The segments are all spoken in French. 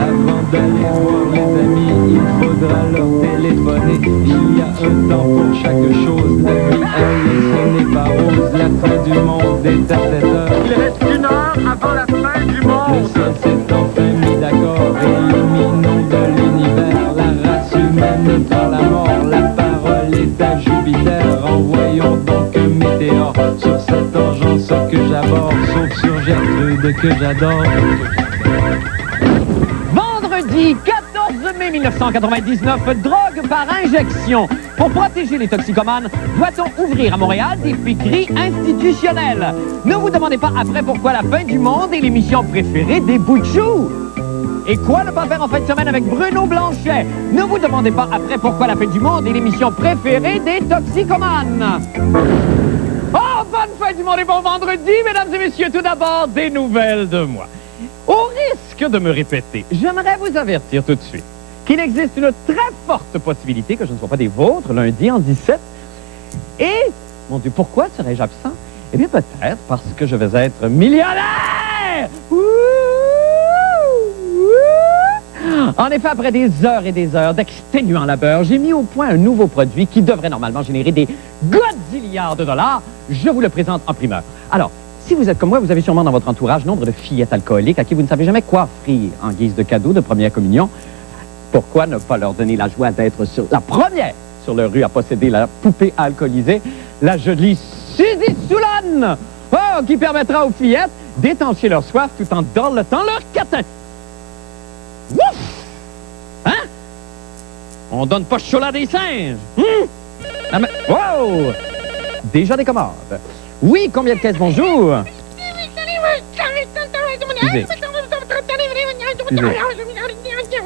Avant d'aller voir les amis, il faudra leur téléphoner. Il y a un temps pour chaque chose. La vie, elle, ce n'est pas rose. La fin du monde est à 7 heures. Il reste 1 heure avant la fin du monde. Le ciel s'est enfin mis d'accord. Éliminons de l'univers la race humaine par la mort. La parole est à Jupiter. Envoyons donc un météore sur cette engeance que j'aborde. Sauf sur Gertrude que j'adore. Vendredi 14 mai 1999, drogue par injection. Pour protéger les toxicomanes, doit-on ouvrir à Montréal des piqueries institutionnelles? Ne vous demandez pas après pourquoi la fin du monde est l'émission préférée des bouts de chou. Et quoi ne pas faire en fin de semaine avec Bruno Blanchet? Ne vous demandez pas après pourquoi la fin du monde est l'émission préférée des toxicomanes. Oh, bonne fin du monde et bon vendredi, mesdames et messieurs. Tout d'abord, des nouvelles de moi. Au risque de me répéter, j'aimerais vous avertir tout de suite qu'il existe une très forte possibilité que je ne sois pas des vôtres lundi en 17. Et, mon Dieu, pourquoi serais-je absent? Eh bien, peut-être parce que je vais être millionnaire! En effet, après des heures et des heures d'exténuant labeur, j'ai mis au point un nouveau produit qui devrait normalement générer des godzilliards de dollars. Je vous le présente en primeur. Alors, si vous êtes comme moi, vous avez sûrement dans votre entourage nombre de fillettes alcooliques à qui vous ne savez jamais quoi offrir en guise de cadeau de première communion. Pourquoi ne pas leur donner la joie d'être la première sur leur rue à posséder la poupée alcoolisée, la jolie Suzy Soulane, qui permettra aux fillettes d'étancher leur soif tout en dorlotant leur catin. Ouf! Hein? On donne pas chaud là des singes. Ah, mais... Wow! Déjà des commandes. Oui, combien de caisses, bonjour?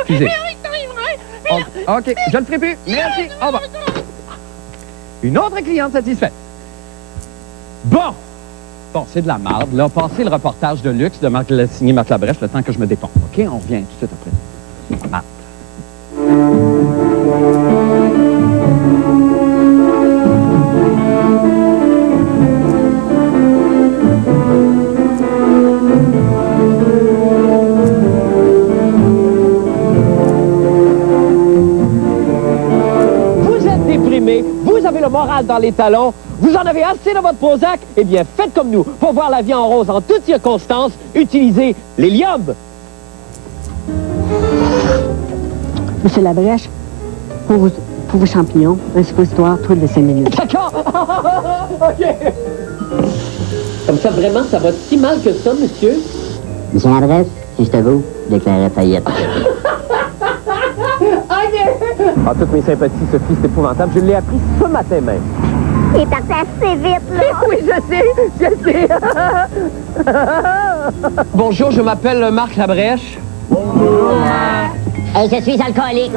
Excusez. OK, je le ferai plus. Merci. Au revoir. Une autre cliente satisfaite. Bon, c'est de la marde. Là, passez le reportage de luxe de signé Marc Labrèche le temps que je me dépompe. OK, on revient tout de suite après. Marde. Vous avez le moral dans les talons, vous en avez assez de votre Prozac, eh bien faites comme nous. Pour voir la vie en rose en toutes circonstances, utilisez l'hélium. Monsieur Labrèche, pour vos champignons, un suppositoire, tout de 5 minutes. D'accord. OK. Comme ça, vraiment, ça va si mal que ça, monsieur? Monsieur Labrèche, si je te vous, je déclarerais faillite. Ah, toutes mes sympathies, Sophie, c'est épouvantable. Je l'ai appris ce matin même. Il est parti assez vite, là. Oui, je sais. Bonjour, je m'appelle Marc Labrèche. Bonjour. Et je suis alcoolique.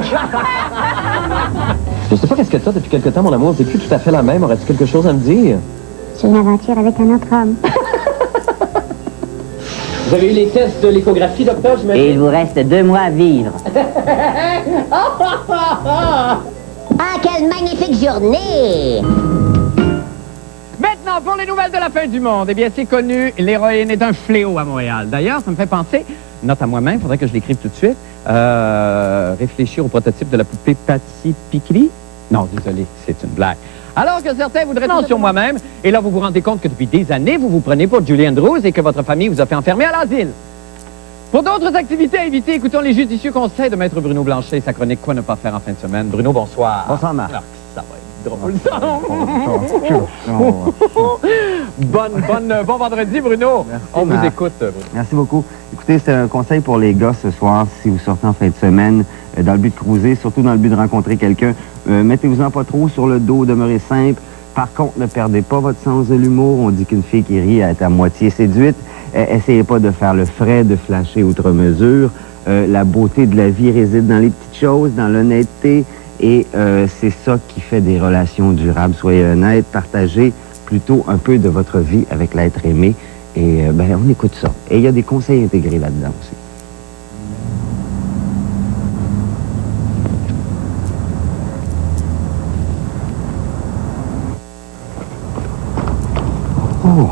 Je sais pas qu'est-ce que t'as depuis quelque temps, mon amour. T'es plus tout à fait la même. Aurais-tu quelque chose à me dire? J'ai une aventure avec un autre homme. Vous avez eu les tests de l'échographie, docteur, j'imagine? Et il vous reste 2 mois à vivre. Ah, quelle magnifique journée! Maintenant, pour les nouvelles de la fin du monde, eh bien, c'est connu, l'héroïne est un fléau à Montréal. D'ailleurs, ça me fait penser, note à moi-même, il faudrait que je l'écrive tout de suite, réfléchir au prototype de la poupée Patsy Piquerie. Non, désolé, c'est une blague. Alors que certains voudraient non sur moi-même, et là, vous vous rendez compte que depuis des années, vous vous prenez pour Julie Andrews et que votre famille vous a fait enfermer à l'asile. Pour d'autres activités à éviter, écoutons les judicieux conseils de Maître Bruno Blanchet et sa chronique « Quoi ne pas faire en fin de semaine ». Bruno, bonsoir. Bonsoir, Marc. Alors, ça va être drôle. Bon vendredi, Bruno. Merci, on vous Marc. écoute, Bruno. Merci beaucoup. Écoutez, c'est un conseil pour les gars ce soir, si vous sortez en fin de semaine, dans le but de cruiser, surtout dans le but de rencontrer quelqu'un. Mettez-vous-en pas trop sur le dos, demeurez simple. Par contre, ne perdez pas votre sens de l'humour. On dit qu'une fille qui rit est à moitié séduite. Essayez pas de faire le frais, de flasher outre mesure. La beauté de la vie réside dans les petites choses, dans l'honnêteté. Et c'est ça qui fait des relations durables. Soyez honnête, partagez plutôt un peu de votre vie avec l'être aimé. Et on écoute ça. Et il y a des conseils intégrés là-dedans aussi. Oh!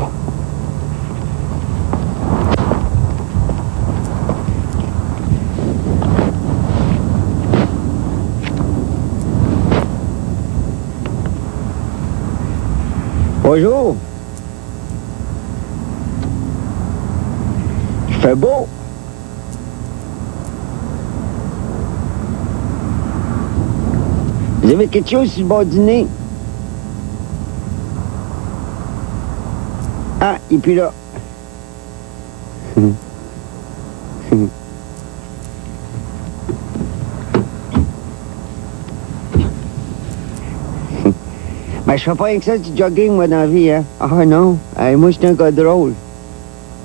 Bonjour! Il fait beau! Vous avez quelque chose sur le bord du nez? Ah, et puis là. Ben, je fais pas rien que ça du jogging, moi, dans la vie, hein. Ah, non. Hey, moi, je suis un gars drôle.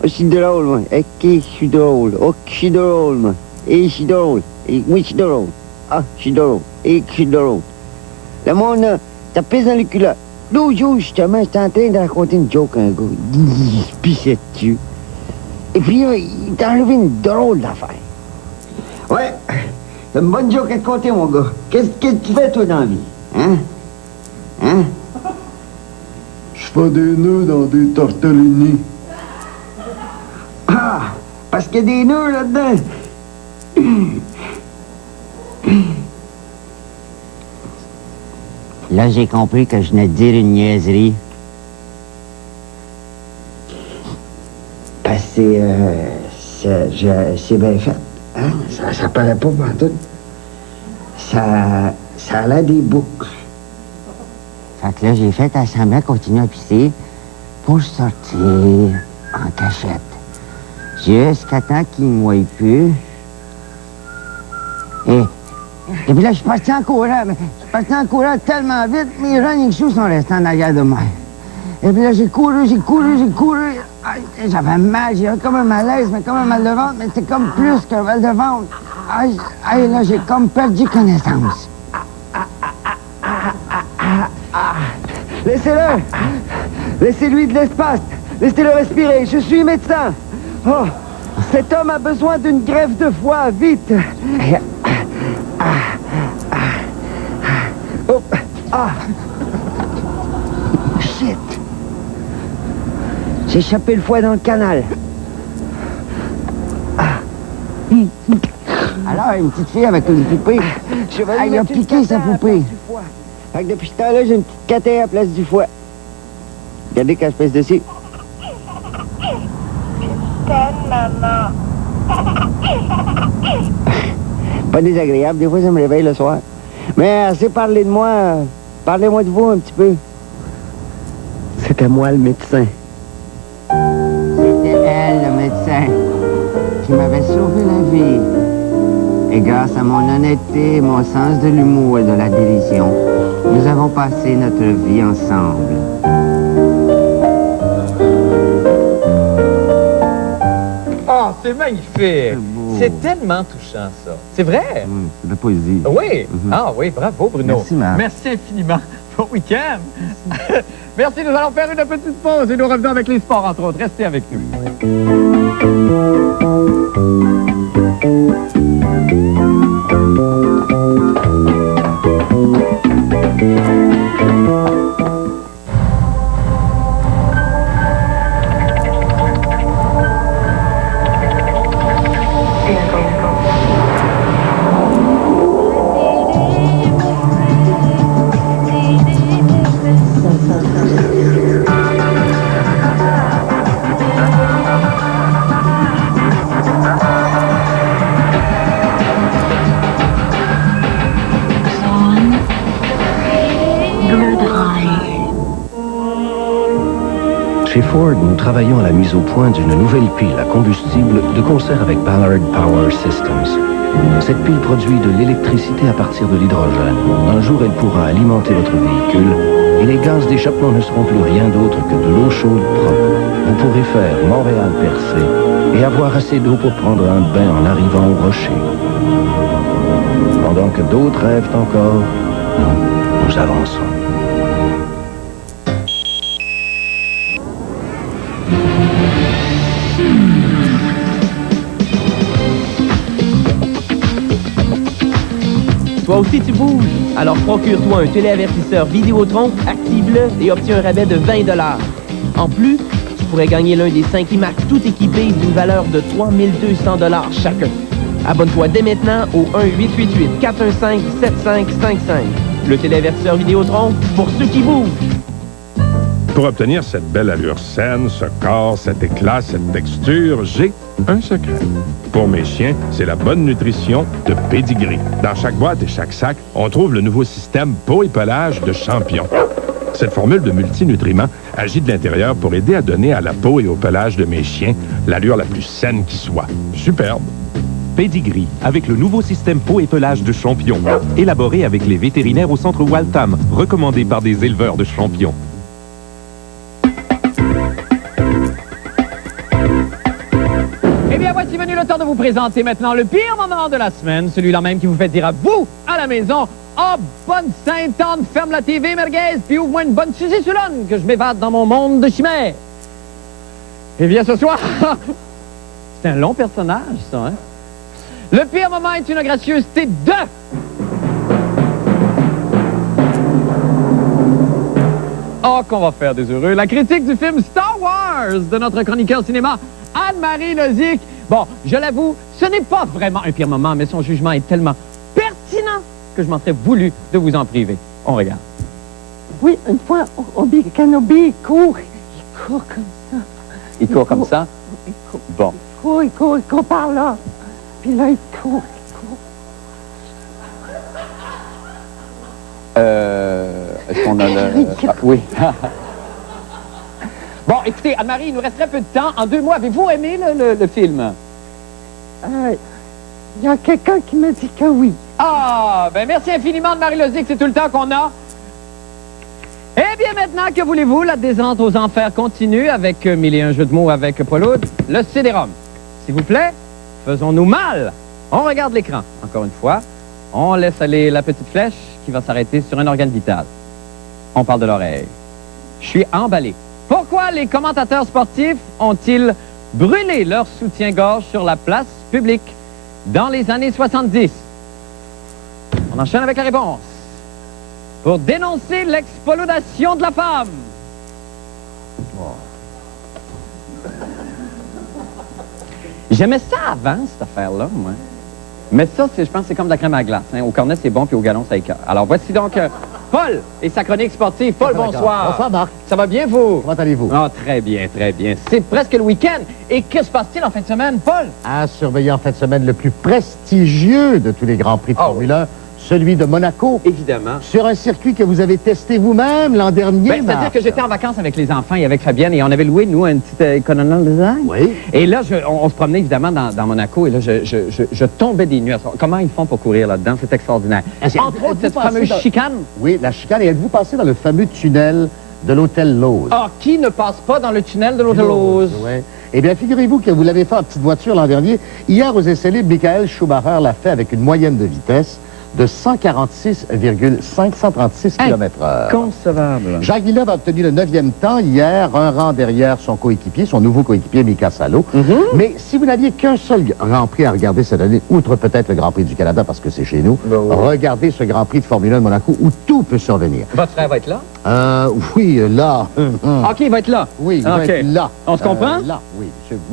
Je suis drôle, moi. Ok, je suis drôle. Ok, je suis drôle, moi. Et je suis drôle. Et oui, je suis drôle. Ah, je suis drôle. Et je suis drôle. Le monde, là, t'as pisse dans les culottes. L'autre jour, justement, j'étais en train de raconter une joke à un gars. Il se pissait dessus. Et puis là, il t'a enlevé une drôle d'affaire. Ouais, c'est une bonne joke à te conter, mon gars. Qu'est-ce que tu fais, toi, dans la vie? Hein? Hein? Je fais des nœuds dans des tortellini. Ah! Parce qu'il y a des nœuds là-dedans. Là, j'ai compris que je venais de dire une niaiserie. Parce que c'est bien fait. Hein? Ça paraît pas partout. Ça a l'air des boucles. Fait que là, j'ai fait semblant de continuer à pisser pour sortir en cachette. Jusqu'à temps qu'il ne me voie plus. Et puis là, je suis parti en courant. Mais je suis parti en courant tellement vite, mes running shoes sont restés en arrière de moi. Et puis là, j'ai couru. Aïe, j'avais mal, j'ai eu comme un malaise, mais comme un mal de ventre, mais c'était comme plus qu'un mal de ventre. Aïe, là, j'ai comme perdu connaissance. Laissez-le! Laissez-lui de l'espace! Laissez-le respirer! Je suis médecin! Oh! Cet homme a besoin d'une greffe de foie, vite! Oh! Ah! Shit! J'ai échappé le foie dans le canal. Alors, une petite fille avec une poupée. Elle a piqué sa poupée. Fait que depuis ce temps-là, j'ai une petite catère à la place du foie. Regardez quand je pèse dessus. Maman. Pas désagréable, des fois ça me réveille le soir. Mais assez parlé de moi, parlez-moi de vous un petit peu. C'était moi le médecin. C'était elle le médecin qui m'avait sauvé la vie. Et grâce à mon honnêteté, mon sens de l'humour et de la dérision, nous avons passé notre vie ensemble. Oh, c'est magnifique! C'est tellement touchant, ça. C'est vrai? C'est de la poésie. Oui. Ah oui, bravo, Bruno. Merci, Marc. Merci infiniment. Bon week-end. Merci, nous allons faire une petite pause et nous revenons avec les sports, entre autres. Restez avec nous. Chez Ford, nous travaillons à la mise au point d'une nouvelle pile à combustible de concert avec Ballard Power Systems. Cette pile produit de l'électricité à partir de l'hydrogène. Un jour, elle pourra alimenter votre véhicule et les gaz d'échappement ne seront plus rien d'autre que de l'eau chaude propre. Vous pourrez faire Montréal-Percé et avoir assez d'eau pour prendre un bain en arrivant au rocher. Pendant que d'autres rêvent encore, nous avançons. Toi aussi tu bouges, alors procure-toi un téléavertisseur Vidéotron, active-le et obtiens un rabais de 20 $. En plus, tu pourrais gagner l'un des 5 iMac tout équipés d'une valeur de 3 200 $ chacun. Abonne-toi dès maintenant au 1-888-415-7555. Le téléavertisseur Vidéotron pour ceux qui bougent. Pour obtenir cette belle allure saine, ce corps, cet éclat, cette texture, j'ai un secret. Pour mes chiens, c'est la bonne nutrition de Pédigree. Dans chaque boîte et chaque sac, on trouve le nouveau système peau et pelage de Champion. Cette formule de multinutriments agit de l'intérieur pour aider à donner à la peau et au pelage de mes chiens l'allure la plus saine qui soit. Superbe! Pédigree, avec le nouveau système peau et pelage de Champion. Élaboré avec les vétérinaires au centre Waltham, recommandé par des éleveurs de champions. Eh bien, voici venu le temps de vous présenter maintenant le pire moment de la semaine, celui-là même qui vous fait dire à vous, à la maison, « Oh, bonne Sainte-Anne, ferme la TV, merguez, puis ouvre-moi une bonne Suzy Soulonne, que je m'évade dans mon monde de chimères. » Eh bien, ce soir, c'est un long personnage, ça, hein? Le pire moment est une gracieuseté de... Oh, qu'on va faire des heureux. La critique du film Star Wars de notre chroniqueur cinéma, Anne-Marie Lozic. Bon, je l'avoue, ce n'est pas vraiment un pire moment, mais son jugement est tellement pertinent que je m'en serais voulu de vous en priver. On regarde. Oui, une fois, Obi Kenobi, il court comme ça. Il court comme ça? Il court. Bon. Il court par là. Puis là, il court. Est-ce qu'on a le... Ah, oui. Bon, écoutez, Anne-Marie, il nous reste très peu de temps. En 2 mois, avez-vous aimé le film? Il y a quelqu'un qui me dit que oui. Ah, ben merci infiniment de Marie Lozic, c'est tout le temps qu'on a. Eh bien, maintenant, que voulez-vous? La descente aux enfers continue avec 1001 jeux de mots avec Paul Aude. Le CD-ROM. S'il vous plaît, faisons-nous mal. On regarde l'écran. Encore une fois, on laisse aller la petite flèche qui va s'arrêter sur un organe vital. On parle de l'oreille. Je suis emballé. Pourquoi les commentateurs sportifs ont-ils brûlé leur soutien-gorge sur la place publique dans les années 70? On enchaîne avec la réponse. Pour dénoncer l'expoludation de la femme. J'aimais ça avant, cette affaire-là, moi. Mais ça, je pense que c'est comme de la crème à glace. Hein. Au cornet, c'est bon, puis au galon, ça écoeure. Alors, voici donc Paul et sa chronique sportive. Paul, bonsoir. Bonsoir, Marc. Ça va bien, vous? Comment allez-vous? Ah, très bien, très bien. C'est presque le week-end. Et que se passe-t-il en fin de semaine, Paul? À surveiller en fin de semaine le plus prestigieux de tous les Grands Prix de Formule 1, celui de Monaco. Évidemment. Sur un circuit que vous avez testé vous-même l'an dernier, Ben, c'est-à-dire que j'étais en vacances avec les enfants et avec Fabienne et on avait loué, nous, un petit Colonel Design. Oui. Et là, on se promenait évidemment dans Monaco et là, je tombais des nues. Comment ils font pour courir là-dedans? C'est extraordinaire. Entre autres, cette fameuse chicane. Oui, la chicane. Et êtes-vous passé dans le fameux tunnel de l'hôtel Lowe's? Ah, qui ne passe pas dans le tunnel de l'hôtel Lowe's? Oui. Eh bien, figurez-vous que vous l'avez fait en petite voiture l'an dernier. Hier, aux essais libres, Michael Schumacher l'a fait avec une moyenne de vitesse de 146,536 km/h. Inconcevable. Jacques Villeneuve a obtenu le 9e temps hier, un rang derrière son coéquipier, son nouveau coéquipier Mika Salo. Mais si vous n'aviez qu'un seul Grand Prix à regarder cette année, outre peut-être le Grand Prix du Canada parce que c'est chez nous, regardez ce Grand Prix de Formule 1 de Monaco où tout peut survenir. Votre frère va être là? Oui, là. OK, il va être là. Oui, il va être là. On se comprend? Là, oui.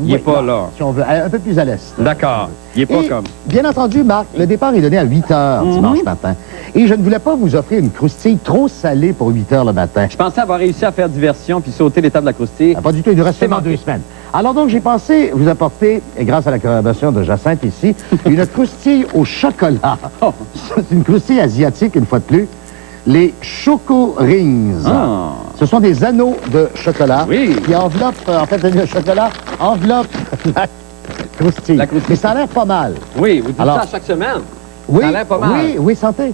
Il n'est pas là. Si on veut, un peu plus à l'est. D'accord. Il n'est pas comme... Bien entendu, Marc, le départ est donné à 8 heures dimanche matin. Et je ne voulais pas vous offrir une croustille trop salée pour 8 heures le matin. Je pensais avoir réussi à faire diversion puis sauter l'étape de la croustille. Pas du tout, il nous reste seulement 2 semaines. Alors donc, j'ai pensé vous apporter, et grâce à la collaboration de Jacinthe ici, une croustille au chocolat. C'est une croustille asiatique, une fois de plus. Les Choco Rings. Ce sont des anneaux de chocolat qui enveloppent, en fait, le chocolat enveloppe la croustille. Mais ça a l'air pas mal. Oui, vous dites ça à chaque semaine. Oui, ça a l'air pas mal. Oui, oui, santé.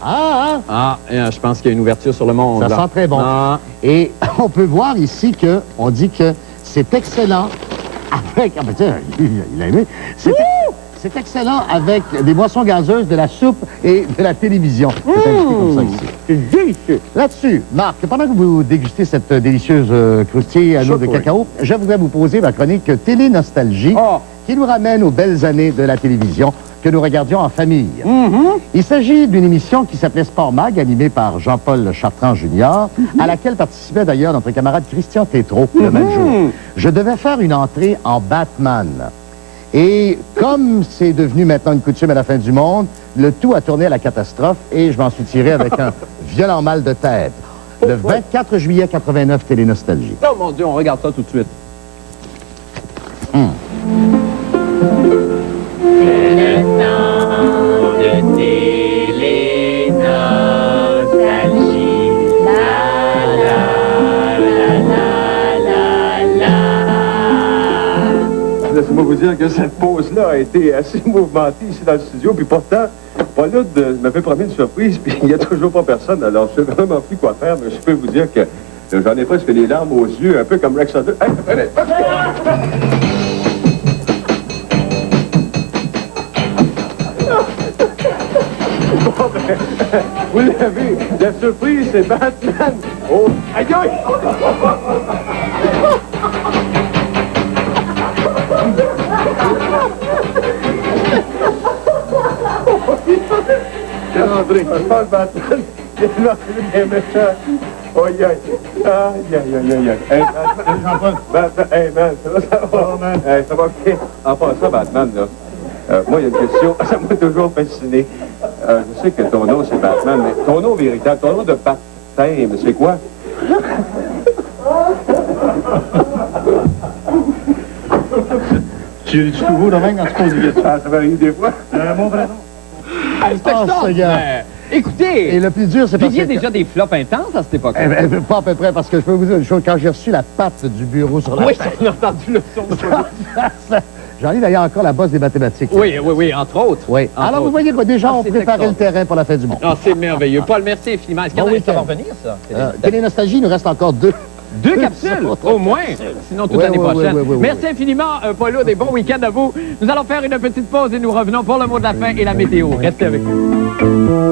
Je pense qu'il y a une ouverture sur le monde. Ça sent très bon. Et on peut voir ici que on dit que c'est excellent avec... Ah ben tiens, il a aimé. C'est excellent avec des boissons gazeuses, de la soupe et de la télévision. C'est indiqué comme ça ici. C'est délicieux. Là-dessus, Marc, pendant que vous dégustez cette délicieuse croustille à l'eau de cacao, je voudrais vous poser ma chronique Télé-Nostalgie qui nous ramène aux belles années de la télévision. que nous regardions en famille. Il s'agit d'une émission qui s'appelait Sport Mag, animée par Jean-Paul Chartrand Jr., à laquelle participait d'ailleurs notre camarade Christian Tétrault le même jour. Je devais faire une entrée en Batman. Et comme c'est devenu maintenant une coutume à la fin du monde, le tout a tourné à la catastrophe et je m'en suis tiré avec un violent mal de tête. Le 24 juillet 89, Télénostalgie. Oh mon Dieu, on regarde ça tout de suite. C'est le temps de Télénostalgie. La la la la la la. Laissez-moi vous dire que cette pause-là a été assez mouvementée ici dans le studio, puis pourtant, Paul m'avait promis une surprise, puis il n'y a toujours pas personne, alors je sais vraiment plus quoi faire, mais je peux vous dire que j'en ai presque les larmes aux yeux, un peu comme Rex Hunter. Hey, attendez. Bon, ben, vous l'avez, la surprise, c'est Batman. Oh, aïe aïe! André, je pense Batman, il est là, il est méchant. Aïe aïe, aïe aïe aïe aïe. Hey, Batman, Batman, hey man, ça va, man. Hey, ça va bien. En passant, Batman, là, moi, il y a une question, ça m'a toujours fasciné. Je sais que ton nom, c'est Batman, mais ton nom véritable, ton nom de baptême, c'est quoi? Tu trouves le même quand tu poses des questions? Ah, ça va arriver des fois. Mon vrai nom. C'est extraordinaire. Écoutez, Et le plus dur, c'est parce il y que... a déjà des flops intenses à cette époque-là. Pas à peu près, parce que je peux vous dire une chose, quand j'ai reçu la patte du bureau sur la Oui, tête... on a entendu le son. J'en ai d'ailleurs encore la bosse des mathématiques. Oui, oui, oui, entre autres. Oui. Entre Alors, vous autres. voyez quoi, déjà, on c'est préparait le terrain pour la fin du monde. Ah, c'est merveilleux. Paul, merci infiniment. Est-ce Bon que ça va week-end. revenir, ça? Télénostalgie, il nous reste encore deux. Deux capsules, au moins. Sinon, toute Oui, l'année oui, prochaine. oui, oui, oui, Merci infiniment, Paul, des bons week-ends à vous. Nous allons faire une petite pause et nous revenons pour le mot de la fin et la météo. Restez avec nous.